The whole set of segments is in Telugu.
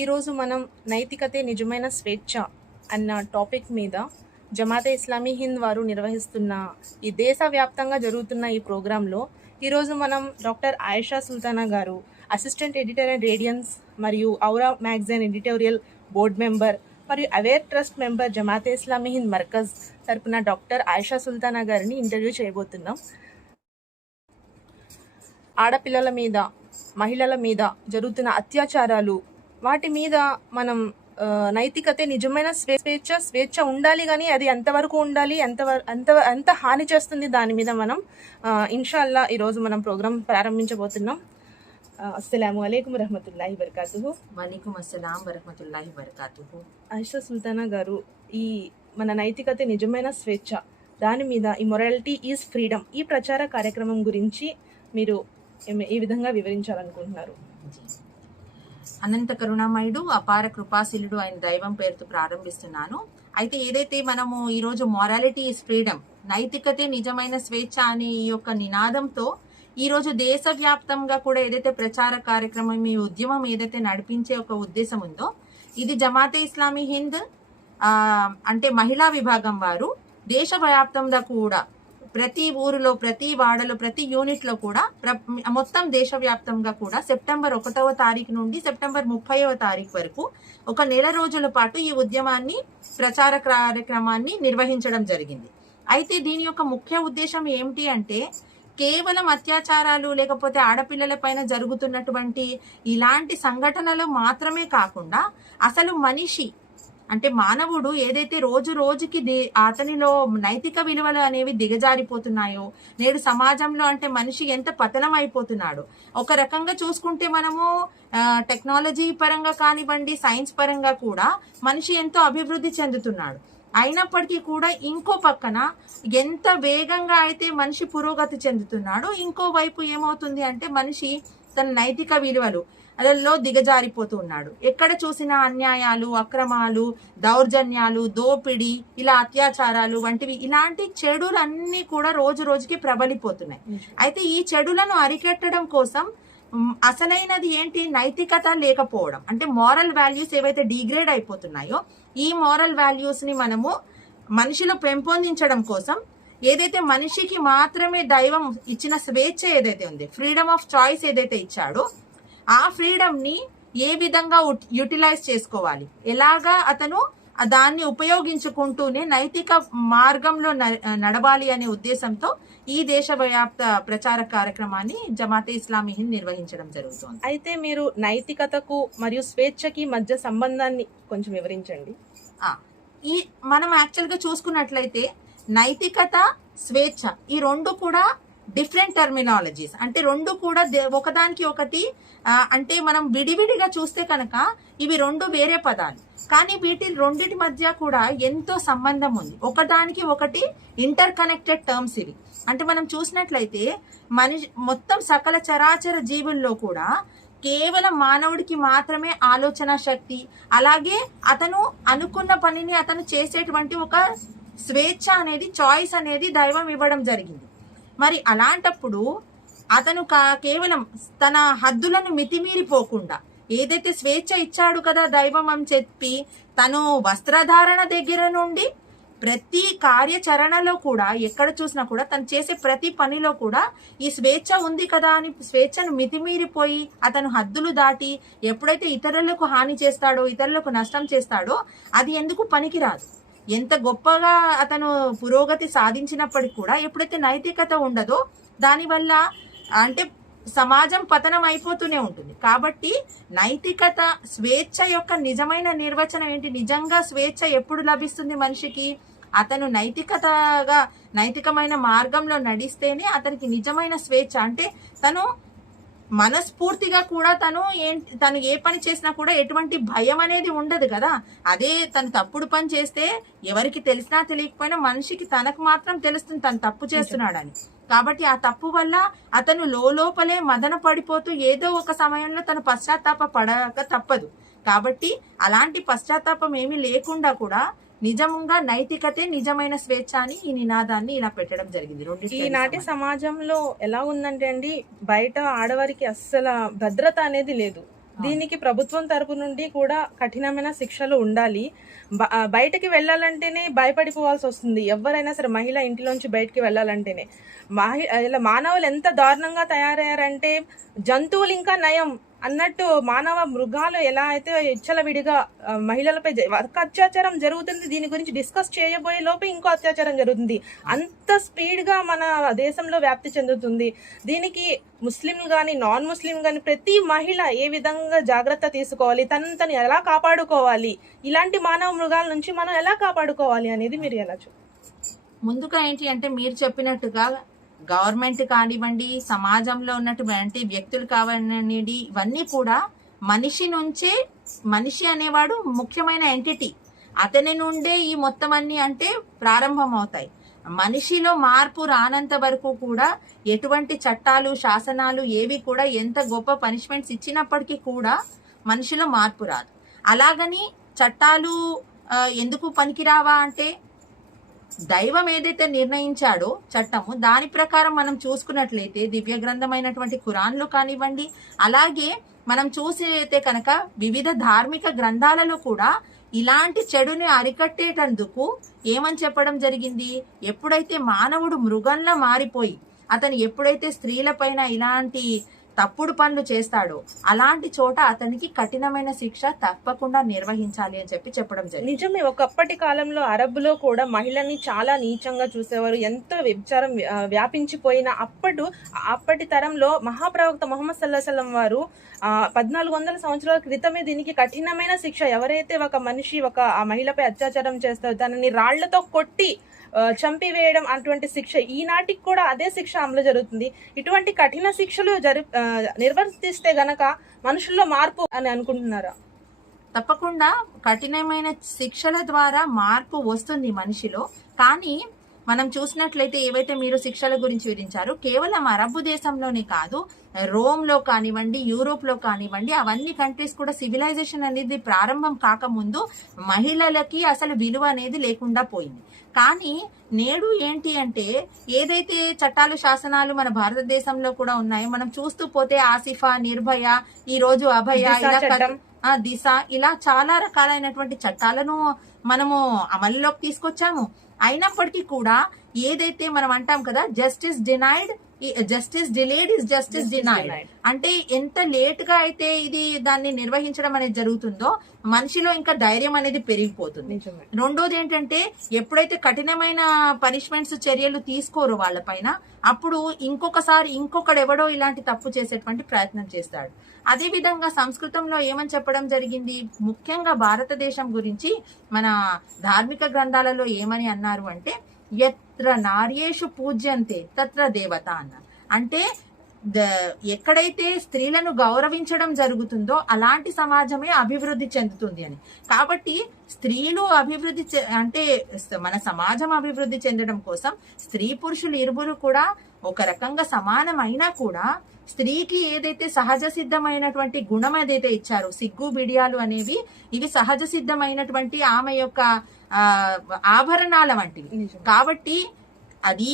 ఈరోజు మనం నైతికతే నిజమైన స్వేచ్ఛ అన్న టాపిక్ మీద జమాతే ఇస్లామీ హింద్ వారు నిర్వహిస్తున్న ఈ దేశవ్యాప్తంగా జరుగుతున్న ఈ ప్రోగ్రాంలో ఈరోజు మనం డాక్టర్ ఆయిషా సుల్తానా గారు అసిస్టెంట్ ఎడిటర్ అండ్ రేడియన్స్ మరియు Aura magazine editorial board member మరియు aware trust member Jamaat e Islami Hind Markaz తరపున డాక్టర్ ఆయిషా సుల్తానా గారిని ఇంటర్వ్యూ చేయబోతున్నాం. ఆడపిల్లల మీద, మహిళల మీద జరుగుతున్న అత్యాచారాలు, వాటి మీద మనం నైతికతే నిజమైన స్వేచ్ఛ ఉండాలి, కానీ అది ఎంతవరకు ఉండాలి, ఎంత హాని చేస్తుంది, దాని మీద మనం ఇన్షాల్లా ఈరోజు మనం ప్రోగ్రాం ప్రారంభించబోతున్నాం. అస్సలాము అలైకుం వరహమతుల్లాహి వబరకాతుహు. వలైకుం అస్సలాం వరహమతుల్లాహి వబరకాతుహు. ఆయిషా సుల్తానా గారు, ఈ మన నైతికతే నిజమైన స్వేచ్ఛ, దాని మీద ఈ మొరాలిటీ ఈజ్ ఫ్రీడమ్, ఈ ప్రచార కార్యక్రమం గురించి మీరు ఈ విధంగా వివరించాలనుకుంటున్నారు. అనంత కరుణామయుడు, అపార కృపాశీలుడు అయిన దైవం పేరుతో ప్రారంభిస్తున్నాను. అయితే ఏదైతే మనము ఈరోజు మొరాలిటీ ఈజ్ ఫ్రీడమ్, నైతికతే నిజమైన స్వేచ్ఛ అనే ఈ యొక్క నినాదంతో ఈరోజు దేశవ్యాప్తంగా కూడా ఏదైతే ప్రచార కార్యక్రమం, ఈ ఉద్యమం ఏదైతే నడిపించే ఒక ఉద్దేశం ఉందో, ఇది జమాతే ఇస్లామీ హింద్ అంటే మహిళా విభాగం వారు దేశవ్యాప్తంగా కూడా ప్రతి ఊరిలో, ప్రతి వాడలో, ప్రతి యూనిట్లో కూడా మొత్తం దేశవ్యాప్తంగా కూడా సెప్టెంబర్ 1వ తారీఖు నుండి సెప్టెంబర్ 30వ తారీఖు వరకు ఒక నెల రోజుల పాటు ఈ ఉద్యమాన్ని, ప్రచార కార్యక్రమాన్ని నిర్వహించడం జరిగింది. అయితే దీని యొక్క ముఖ్య ఉద్దేశం ఏమిటి అంటే, కేవలం అత్యాచారాలు లేకపోతే ఆడపిల్లల పైన జరుగుతున్నటువంటి ఇలాంటి సంఘటనలు మాత్రమే కాకుండా అసలు మనిషి అంటే మానవుడు ఏదైతే రోజు రోజుకి అతనిలో నైతిక విలువలు అనేవి దిగజారిపోతున్నాయో, నేడు సమాజంలో అంటే మనిషి ఎంత పతనం అయిపోతున్నాడు. ఒక రకంగా చూసుకుంటే మనము టెక్నాలజీ పరంగా కానివ్వండి, సైన్స్ పరంగా కూడా మనిషి ఎంతో అభివృద్ధి చెందుతున్నాడు. అయినప్పటికీ కూడా ఇంకో పక్కన ఎంత వేగంగా అయితే మనిషి పురోగతి చెందుతున్నాడో, ఇంకో వైపు ఏమవుతుంది అంటే మనిషి తన నైతిక విలువలు అలలో దిగజారిపోతూ ఉన్నాడు. ఎక్కడ చూసినా అన్యాయాలు, అక్రమాలు, దౌర్జన్యాలు, దోపిడీ, ఇలా అత్యాచారాలు వంటివి, ఇలాంటి చెడులన్నీ కూడా రోజు రోజుకి ప్రబలిపోతున్నాయి. అయితే ఈ చెడులను అరికట్టడం కోసం అసలైనది ఏంటి? నైతికత లేకపోవడం. అంటే మోరల్ వాల్యూస్ ఏవైతే డిగ్రేడ్ అయిపోతున్నాయో, ఈ మోరల్ వాల్యూస్ ని మనము మనిషిలో పెంపొందించడం కోసం ఏదైతే మనిషికి మాత్రమే దైవం ఇచ్చిన స్వేచ్ఛ ఏదైతే ఉంది, ఫ్రీడమ్ ఆఫ్ చాయిస్ ఏదైతే ఇచ్చాడో, ఆ ఫ్రీడమ్ ని ఏ విధంగా యూటిలైజ్ చేసుకోవాలి, ఎలాగా అతను దాన్ని ఉపయోగించుకుంటూనే నైతిక మార్గంలో నడవాలి అనే ఉద్దేశంతో ఈ దేశవ్యాప్త ప్రచార కార్యక్రమాన్ని జమాతే ఇస్లామీ హింద్ నిర్వహించడం జరుగుతుంది. అయితే మీరు నైతికతకు మరియు స్వేచ్ఛకి మధ్య సంబంధాన్ని కొంచెం వివరించండి. ఈ మనం యాక్చువల్ గా చూసుకున్నట్లయితే నైతికత, స్వేచ్ఛ ఈ రెండు కూడా డిఫరెంట్ టర్మినాలజీస్. అంటే రెండు కూడా ఒకదానికి ఒకటి అంటే మనం విడివిడిగా చూస్తే కనుక ఇవి రెండు వేరే పదాలు, కానీ వీటి రెండిటి మధ్య కూడా ఎంతో సంబంధం ఉంది. ఒకదానికి ఒకటి ఇంటర్ కనెక్టెడ్ టర్మ్స్ ఇవి. అంటే మనం చూసినట్లయితే మనిషి మొత్తం సకల చరాచర జీవుల్లో కూడా కేవలం మానవుడికి మాత్రమే ఆలోచన శక్తి, అలాగే అతను అనుకున్న పనిని అతను చేసేటువంటి ఒక స్వేచ్ఛ అనేది, చాయిస్ అనేది దైవం ఇవ్వడం జరిగింది. మరి అలాంటప్పుడు అతను కేవలం తన హద్దులను మితిమీరిపోకుండా ఏదైతే స్వేచ్ఛ ఇచ్చాడు కదా దైవం అని చెప్పి, తను వస్త్రధారణ దగ్గర నుండి ప్రతి కార్యాచరణలో కూడా, ఎక్కడ చూసినా కూడా తను చేసే ప్రతి పనిలో కూడా ఈ స్వేచ్ఛ ఉంది కదా అని స్వేచ్ఛను మితిమీరిపోయి అతను హద్దులు దాటి ఎప్పుడైతే ఇతరులకు హాని చేస్తాడో, ఇతరులకు నష్టం చేస్తాడో, అది ఎందుకు పనికిరాదు. ఎంత గొప్పగా అతను పురోగతి సాధించినప్పటికీ కూడా ఎప్పుడైతే నైతికత ఉండదో, దానివల్ల అంటే సమాజం పతనం అయిపోతూనే ఉంటుంది. కాబట్టి నైతికత, స్వేచ్ఛ యొక్క నిజమైన నిర్వచనం ఏంటి? నిజంగా స్వేచ్ఛ ఎప్పుడు లభిస్తుంది మనిషికి? అతను నైతికమైన మార్గంలో నడిస్తేనే అతనికి నిజమైన స్వేచ్ఛ. అంటే తను మనస్ఫూర్తిగా కూడా తను ఏ పని చేసినా కూడా ఎటువంటి భయం అనేది ఉండదు కదా. అదే తను తప్పుడు పని చేస్తే ఎవరికి తెలిసినా తెలియకపోయినా మనిషికి తనకు మాత్రం తెలుస్తుంది తను తప్పు చేస్తున్నాడని. కాబట్టి ఆ తప్పు వల్ల అతను లోపలే మదన పడిపోతూ ఏదో ఒక సమయంలో తను పశ్చాత్తాప పడక తప్పదు. కాబట్టి అలాంటి పశ్చాత్తాపం ఏమీ లేకుండా కూడా నిజంగా నైతికతే నిజమైన స్వేచ్ఛ అని ఈ నినాదాన్ని ఇలా పెట్టడం జరిగింది. ఈనాటి సమాజంలో ఎలా ఉందంటే అండి, బయట ఆడవారికి అస్సలు భద్రత అనేది లేదు. దీనికి ప్రభుత్వం తరపు నుండి కూడా కఠినమైన శిక్షలు ఉండాలి. బయటకి వెళ్ళాలంటేనే భయపడిపోవాల్సి వస్తుంది. ఎవరైనా సరే మహిళ ఇంటిలోంచి బయటికి వెళ్ళాలంటేనే. ఇలా మానవులు ఎంత దారుణంగా తయారయ్యారంటే జంతువులు ఇంకా నయం అన్నట్టు మానవ మృగాలు ఎలా అయితే విడిగా మహిళలపై అత్యాచారం జరుగుతుంది. దీని గురించి డిస్కస్ చేయబోయే లోపే ఇంకో అత్యాచారం జరుగుతుంది. అంత స్పీడ్ గా మన దేశంలో వ్యాప్తి చెందుతుంది. దీనికి ముస్లింలు కానీ నాన్ ముస్లిం కానీ ప్రతి మహిళ ఏ విధంగా జాగ్రత్త తీసుకోవాలి, తను ఎలా కాపాడుకోవాలి, ఇలాంటి మానవ మృగాల నుంచి మనం ఎలా కాపాడుకోవాలి అనేది మీరు ఎలా ముందుగా ఏంటి అంటే మీరు చెప్పినట్టుగా గవర్నమెంట్ కానివ్వండి, సమాజంలో ఉన్నటువంటి వ్యక్తులు కానివ్వండి, ఇవన్నీ కూడా మనిషి నుంచే, మనిషి అనేవాడు ముఖ్యమైన ఎంటిటీ, అతని నుండే ఈ మొత్తం అన్ని అంటే ప్రారంభం అవుతాయి. మనిషిలో మార్పు రానంత వరకు కూడా ఎటువంటి చట్టాలు, శాసనాలు ఏవి కూడా ఎంత గొప్ప పనిష్మెంట్స్ ఇచ్చినప్పటికీ కూడా మనిషిలో మార్పు రాదు. అలాగని చట్టాలు ఎందుకు పనికిరావా అంటే దైవం ఏదైతే నిర్ణయించాడో చట్టము, దాని ప్రకారం మనం చూసుకున్నట్లయితే దివ్య గ్రంథమైనటువంటి ఖురాన్లో కానివ్వండి, అలాగే మనం చూసితే కనుక వివిధ ధార్మిక గ్రంథాలలో కూడా ఇలాంటి చెడుని అరికట్టేటందుకు ఏమని చెప్పడం జరిగింది. ఎప్పుడైతే మానవుడు మృగంలా మారిపోయి అతను ఎప్పుడైతే స్త్రీలపైన ఇలాంటి తప్పుడు పనులు చేస్తాడో అలాంటి చోట అతనికి కఠినమైన శిక్ష తప్పకుండా నిర్వహించాలి అని చెప్పడం జరిగింది. నిజమే. ఒకప్పటి కాలంలో అరబ్బులో కూడా మహిళని చాలా నీచంగా చూసేవారు. ఎంతో వ్యభిచారం వ్యాపించిపోయిన అప్పటి తరంలో మహాప్రవక్త ముహమ్మద్ సల్లల్లాహు అలైహి వసల్లం వారు 1400 సంవత్సరాల క్రితమే దీనికి కఠినమైన శిక్ష, ఎవరైతే ఒక మనిషి ఆ మహిళపై అత్యాచారం చేస్తారో దానిని రాళ్లతో కొట్టి చంపివేయడం అటువంటి శిక్ష, ఈనాటికి కూడా అదే శిక్ష అమలు జరుగుతుంది. ఇటువంటి కఠిన శిక్షలు నిర్వర్తిస్తే గనక మనుషుల్లో మార్పు అని అనుకుంటున్నారా? తప్పకుండా కఠినమైన శిక్షల ద్వారా మార్పు వస్తుంది మనిషిలో. కానీ మనం చూసినట్లయితే ఏవైతే మీరు శిక్షల గురించి వివరించారో కేవలం అరబ్ దేశంలోనే కాదు, రోమ్ లో కానివ్వండి, యూరోప్ లో కానివ్వండి, అవన్నీ కంట్రీస్ కూడా సివిలైజేషన్ అనేది ప్రారంభం కాకముందు మహిళలకి అసలు విలువ అనేది లేకుండా పోయింది. కానీ నేడు ఏంటి అంటే ఏదైతే చట్టాలు, శాసనాలు మన భారతదేశంలో కూడా ఉన్నాయో మనం చూస్తూ పోతే ఆసిఫా, నిర్భయ, ఈ రోజు అభయ, దిశ, ఇలా చాలా రకాలైనటువంటి చట్టాలను మనము అమలులోకి తీసుకొచ్చాము. అయినప్పటికీ కూడా ఏదైతే మనం అంటాం కదా, justice delayed is justice denied అంటే ఎంత లేట్ గా అయితే ఇది దాన్ని నిర్వహించడం అనేది జరుగుతుందో మనిషిలో ఇంకా ధైర్యం అనేది పెరిగిపోతుంది. రెండోది ఏంటంటే ఎప్పుడైతే కఠినమైన పనిష్మెంట్స్, చర్యలు తీసుకోరు వాళ్ళపైన, అప్పుడు ఇంకొకడెవడో ఇలాంటి తప్పు చేసేటువంటి ప్రయత్నం చేస్తాడు. అదే విధంగా సంస్కృతంలో ఏమని చెప్పడం జరిగింది, ముఖ్యంగా భారతదేశం గురించి మన ధార్మిక గ్రంథాలలో ఏమని అన్నారు అంటే యత్ర నార్యేషు పూజ్యంతే తత్ర దేవత అన్నారు. అంటే ఎక్కడైతే స్త్రీలను గౌరవించడం జరుగుతుందో అలాంటి సమాజమే అభివృద్ధి చెందుతుంది అని. కాబట్టి స్త్రీలు అభివృద్ధి అంటే మన సమాజం అభివృద్ధి చెందడం కోసం స్త్రీ పురుషులు ఇరువురు కూడా ఒక రకంగా సమానమైనా కూడా స్త్రీకి ఏదైతే సహజ సిద్ధమైనటువంటి గుణం ఏదైతే ఇచ్చారో, సిగ్గు, బిడియాలు అనేవి ఇవి సహజ సిద్ధమైనటువంటి ఆమె యొక్క ఆభరణాల వంటివి. కాబట్టి అది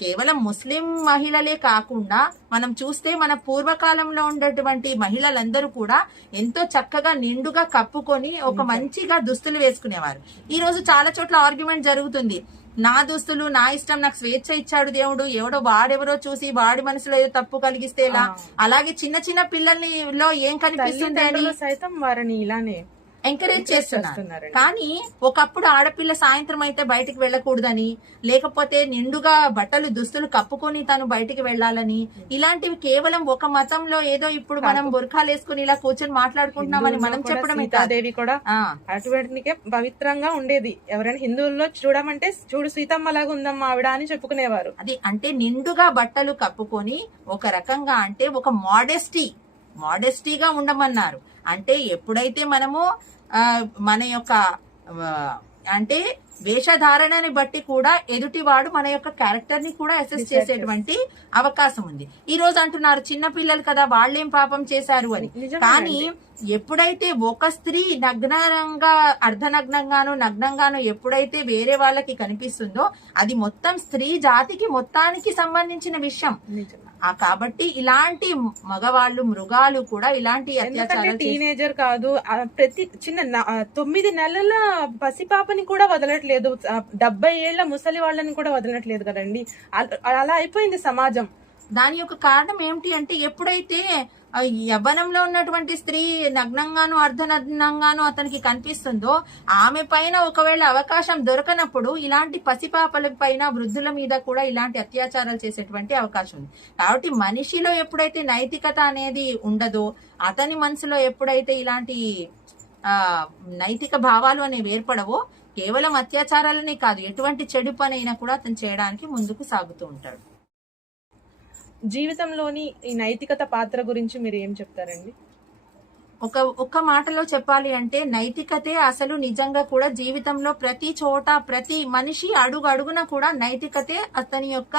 కేవలం ముస్లిం మహిళలే కాకుండా మనం చూస్తే మన పూర్వకాలంలో ఉండేటువంటి మహిళలందరూ కూడా ఎంతో చక్కగా నిండుగా కప్పుకొని ఒక మంచిగా దుస్తులు వేసుకునేవారు. ఈ రోజు చాలా చోట్ల ఆర్గ్యుమెంట్ జరుగుతుంది, నా దుస్తులు నా ఇష్టం, నాకు స్వేచ్ఛ ఇచ్చాడు దేవుడు, వాడెవరో చూసి వాడి మనసులో ఏదో తప్పు కలిగిస్తే ఎలా. అలాగే చిన్న చిన్న పిల్లల్ని లో ఏం కనిపిస్తుంది అని సైతం వారిని ఇలానే ఎంకరేజ్ చేస్తున్నారు. కానీ ఒకప్పుడు ఆడపిల్ల సాయంత్రం అయితే బయటికి వెళ్ళకూడదని, లేకపోతే నిండుగా బట్టలు, దుస్తులు కప్పుకొని తను బయటికి వెళ్ళాలని, ఇలాంటివి కేవలం ఒక మతంలో ఏదో ఇప్పుడు మనం బుర్ఖాలు వేసుకుని ఇలా కూర్చొని మాట్లాడుకుంటున్నామని మనం చెప్పడమే. సీతాదేవి కూడా అటువంటికే పవిత్రంగా ఉండేది. ఎవరైనా హిందువుల్లో చూడమంటే చూడు సీతమ్మ లాగా ఉందమ్మా ఆవిడ అని చెప్పుకునేవారు. అది అంటే నిండుగా బట్టలు కప్పుకొని ఒక రకంగా అంటే ఒక మోడెస్టీగా ఉండమన్నారు. అంటే ఎప్పుడైతే మనము మన యొక్క అంటే వేషధారణని బట్టి కూడా ఎదుటివాడు మన యొక్క క్యారెక్టర్ ని కూడా అసెస్ చేసేటువంటి అవకాశం ఉంది. ఈ రోజు అంటున్నారు చిన్న పిల్లలు కదా వాళ్ళేం పాపం చేశారు అని. కానీ ఎప్పుడైతే ఒక స్త్రీ నగ్నంగా, అర్ధనగ్నంగాను, నగ్నంగాను ఎప్పుడైతే వేరే వాళ్ళకి కనిపిస్తుందో అది మొత్తం స్త్రీ జాతికి మొత్తానికి సంబంధించిన విషయం. కాబట్టి ఇలాంటి మగవాళ్ళు మృగాలు కూడా ఇలాంటి ఎందుకంటే అత్యాచారాలు చేస్తారు. టీనేజర్ కాదు, ప్రతి చిన్న 9 నెలల పసిపాపని కూడా వదలట్లేదు, 70 ఏళ్ల ముసలి వాళ్ళని కూడా వదలట్లేదు కదండి. అలా అయిపోయింది సమాజం. దాని యొక్క కారణం ఏమిటి అంటే ఎప్పుడైతే యవ్వనంలో ఉన్నటువంటి స్త్రీ నగ్నంగాను అర్ధనగ్నంగాను అతనికి కనిపిస్తుందో ఆమె పైన ఒకవేళ అవకాశం దొరకనప్పుడు ఇలాంటి పసిపాపల పైన వృద్ధుల మీద కూడా ఇలాంటి అత్యాచారాలు చేసేటువంటి అవకాశం ఉంది. కాబట్టి మనిషిలో ఎప్పుడైతే నైతికత అనేది ఉండదో, అతని మనసులో ఎప్పుడైతే ఇలాంటి నైతిక భావాలు అనేవి ఏర్పడవో, కేవలం అత్యాచారాలనే కాదు ఎటువంటి చెడు పనైనా కూడా అతను చేయడానికి ముందుకు సాగుతూ ఉంటాడు. జీవితంలోని ఈ నైతికత పాత్ర గురించి మీరు ఏం చెప్తారండి? ఒక్క మాటలో చెప్పాలి అంటే నైతికతే అసలు నిజంగా కూడా జీవితంలో ప్రతి చోట ప్రతి మనిషి అడుగు అడుగున కూడా నైతికతే అతని యొక్క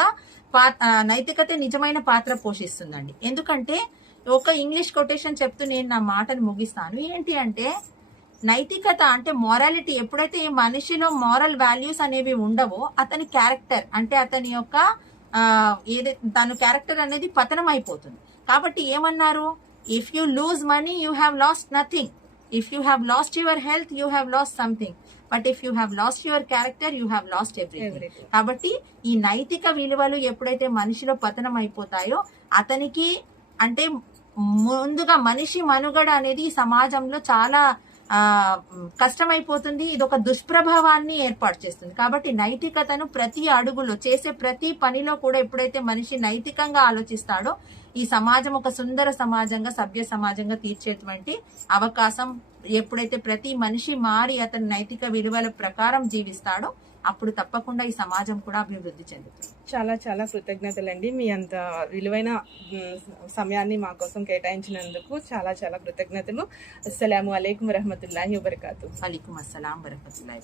నైతికతే నిజమైన పాత్ర పోషిస్తుందండి. ఎందుకంటే ఒక ఇంగ్లీష్ కొటేషన్ చెప్తూ నేను నా మాటను ముగిస్తాను. ఏంటి అంటే నైతికత అంటే మొరాలిటీ. ఎప్పుడైతే ఈ మనిషిలో మోరల్ వాల్యూస్ అనేవి ఉండవో అతని క్యారెక్టర్ అంటే అతని యొక్క తన క్యారెక్టర్ అనేది పతనం అయిపోతుంది. కాబట్టి ఏమన్నారు, if you lose money you have lost nothing, if you have lost your health you have lost something, but if you have lost your character you have lost everything. కాబట్టి ఈ నైతిక విలువలు ఎప్పుడైతే మనిషిలో పతనం అయిపోతాయో అతనికి అంటే ముందుగా మనిషి మనుగడ అనేది ఈ సమాజంలో చాలా కష్టమైపోతుంది. ఇది ఒక దుష్ప్రభావాన్ని ఏర్పాటు చేస్తుంది. కాబట్టి నైతికతను ప్రతి అడుగులో చేసే ప్రతి పనిలో కూడా ఎప్పుడైతే మనిషి నైతికంగా ఆలోచిస్తాడో ఈ సమాజం ఒక సుందర సమాజంగా సభ్య సమాజంగా తీర్చేటువంటి అవకాశం, ఎప్పుడైతే ప్రతి మనిషి మారి అతని నైతిక విలువల ప్రకారం జీవిస్తాడో అప్పుడు తప్పకుండా ఈ సమాజం కూడా అభివృద్ధి చెందుతుంది. చాలా చాలా కృతజ్ఞతలండి. మీ అంత విలువైన సమయాన్ని మా కోసం కేటాయించినందుకు చాలా చాలా కృతజ్ఞతలు. అస్సలాము అలైకుం వరహమతుల్లాహి వబరకాతు. అలైకుం అస్సలాం వరహమతుల్లాహి.